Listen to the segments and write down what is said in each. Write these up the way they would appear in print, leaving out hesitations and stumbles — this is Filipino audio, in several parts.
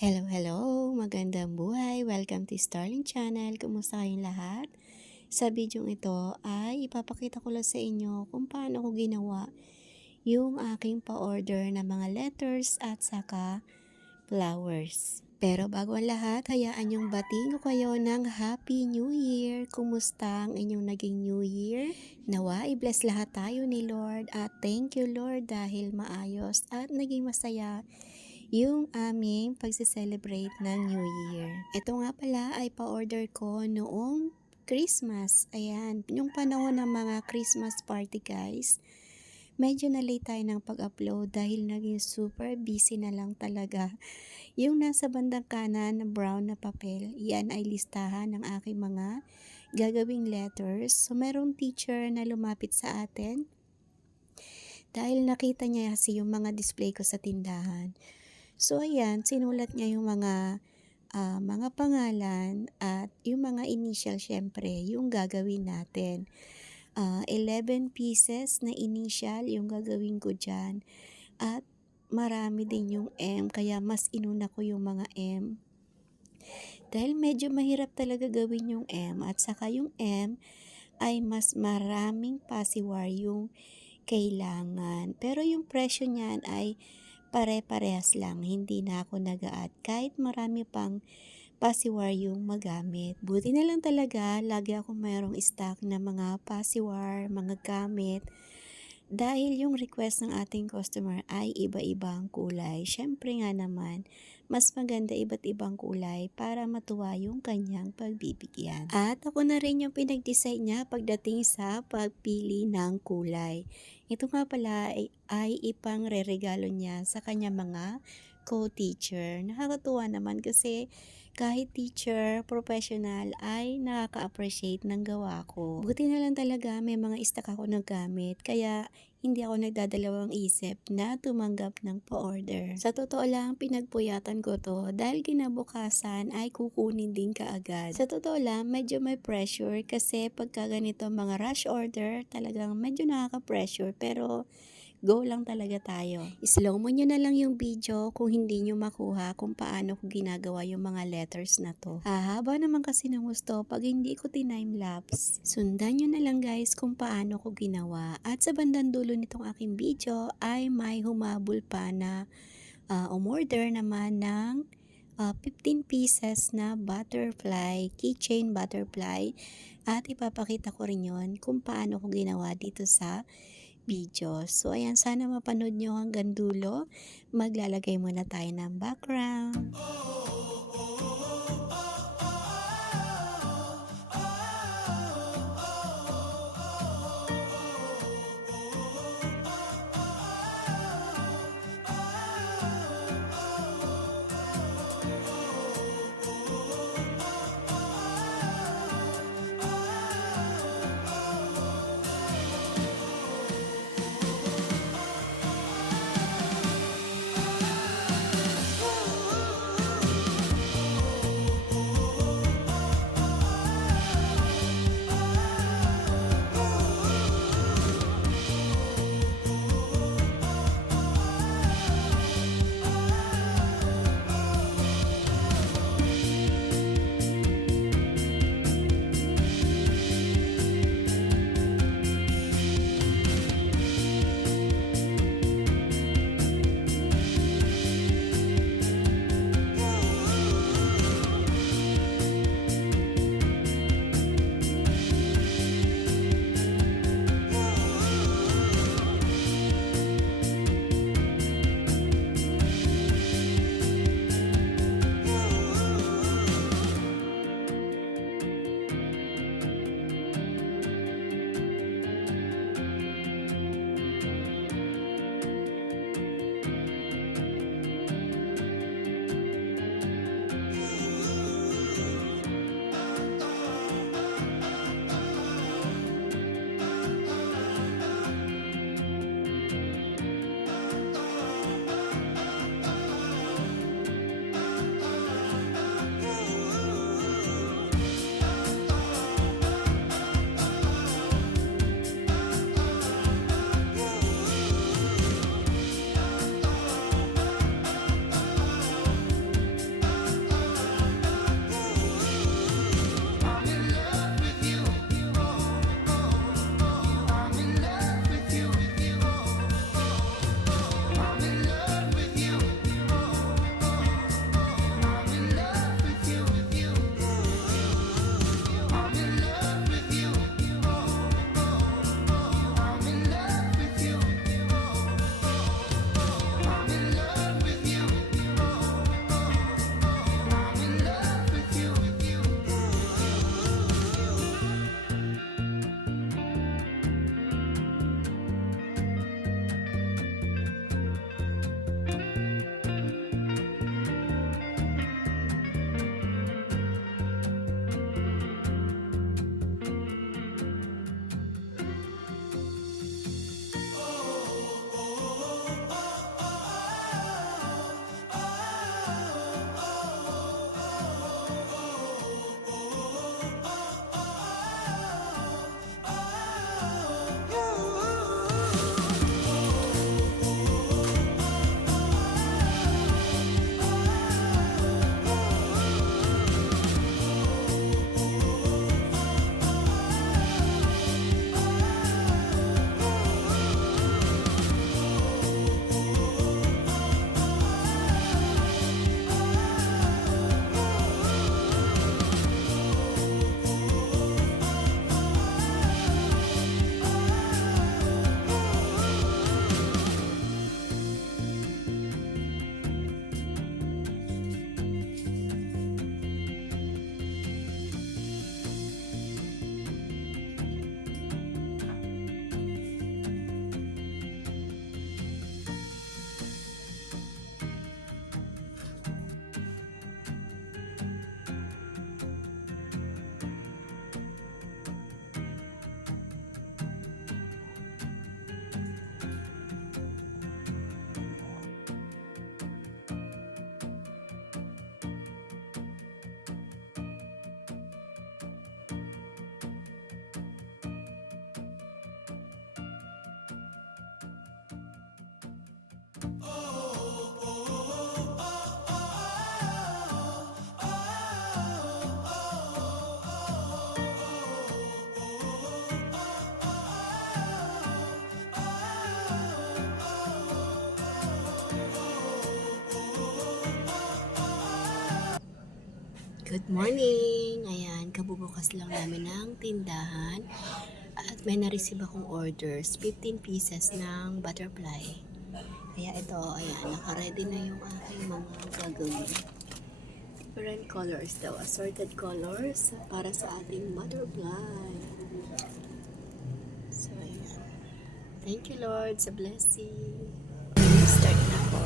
Hello, hello! Magandang buhay! Welcome to Starlyn channel. Kumusta kayong lahat? Sa video ito ay ipapakita ko lang sa inyo kung paano ko ginawa yung aking pa-order na mga letters at saka flowers. Pero bago ang lahat, hayaan yung batiin ko kayo ng Happy New Year! Kumusta ang inyong naging New Year? Nawa, i-bless lahat tayo ni Lord at thank you Lord dahil maayos at naging masaya yung aming pagse-celebrate ng New Year. Ito nga pala ay pa-order ko noong Christmas. Ayan, yung panahon ng mga Christmas party guys. Medyo na-late tayo ng pag-upload dahil naging super busy na lang talaga. Yung nasa bandang kanan na brown na papel, yan ay listahan ng aking mga gagawing letters. So merong teacher na lumapit sa atin dahil nakita niya kasi yung mga display ko sa tindahan. So ayan, sinulat niya yung mga pangalan at yung mga initial syempre, yung gagawin natin. 11 pieces na initial yung gagawin ko dyan. At marami din yung M, kaya mas inuna ko yung mga M. Dahil medyo mahirap talaga gawin yung M at saka yung M ay mas maraming pasiwar yung kailangan. Pero yung presyo niyan ay pare-parehas lang, hindi na ako nag-a-add kahit marami pang pasiwar yung magamit. Buti na lang talaga, lagi ako mayroong stock na mga pasiwar, mga gamit. Dahil yung request ng ating customer ay iba-ibang kulay. Syempre nga naman, mas maganda iba't ibang kulay para matuwa yung kanyang pagbibigyan. At ako na rin yung pinag-design niya pagdating sa pagpili ng kulay. Ito nga pala ay ipang re-regalo niya sa kanya mga co-teacher. Nakakatuwa naman kasi kahit teacher, professional ay nakaka-appreciate ng gawa ko. Buti na lang talaga may mga stock ako na gamit kaya hindi ako nagdadalawang isip na tumanggap ng pa-order. Sa totoo lang, pinagpuyatan ko to dahil kinabukasan ay kukunin din kaagad. Sa totoo lang, medyo may pressure kasi pagka ganito mga rush order, talagang medyo nakaka-pressure pero go lang talaga tayo. Slow mo nyo na lang yung video kung hindi nyo makuha kung paano ko ginagawa yung mga letters na to. Hahaba naman kasi ng gusto pag hindi ko time-lapse. Sundan nyo na lang guys kung paano ko ginawa. At sa bandang dulo nitong aking video ay may humabol pa na umorder naman ng 15 pieces na butterfly, keychain butterfly. At ipapakita ko rin yun kung paano ko ginawa dito sa video. So ayan, sana mapanood nyo hanggang dulo. Maglalagay muna tayo ng background. Good morning! Ayan, kabubukas lang namin ng tindahan at may na-receive akong orders, 15 pieces ng butterfly. Kaya ito, ayan, naka-ready na yung aking mga gagawin. Different colors daw, assorted colors para sa ating butterfly. So, ayan. Thank you Lord sa blessing. Start na po.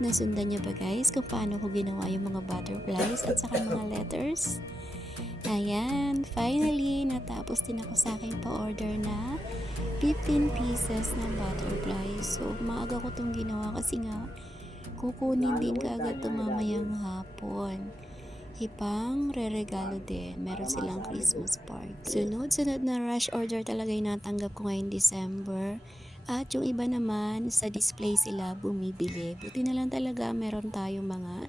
Nasundan niyo ba guys kung paano ko ginawa yung mga butterflies at saka mga letters? Ayan, finally, natapos din ako sa aking pa-order na 15 pieces na butterflies. So, maaga ko itong ginawa kasi nga, kukunin din kaagad ito mamayang hapon. Ipang re-regalo din. Meron silang Christmas party. Sunod-sunod na rush order talaga yung natanggap ko ngayong December. At yung iba naman, sa display sila bumibili. Buti na lang talaga meron tayong mga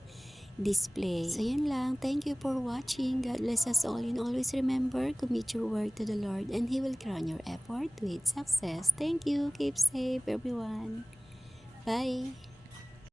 display. So yun lang. Thank you for watching. God bless us all, and always remember, commit your work to the Lord and He will crown your effort with success. Thank you. Keep safe everyone. Bye.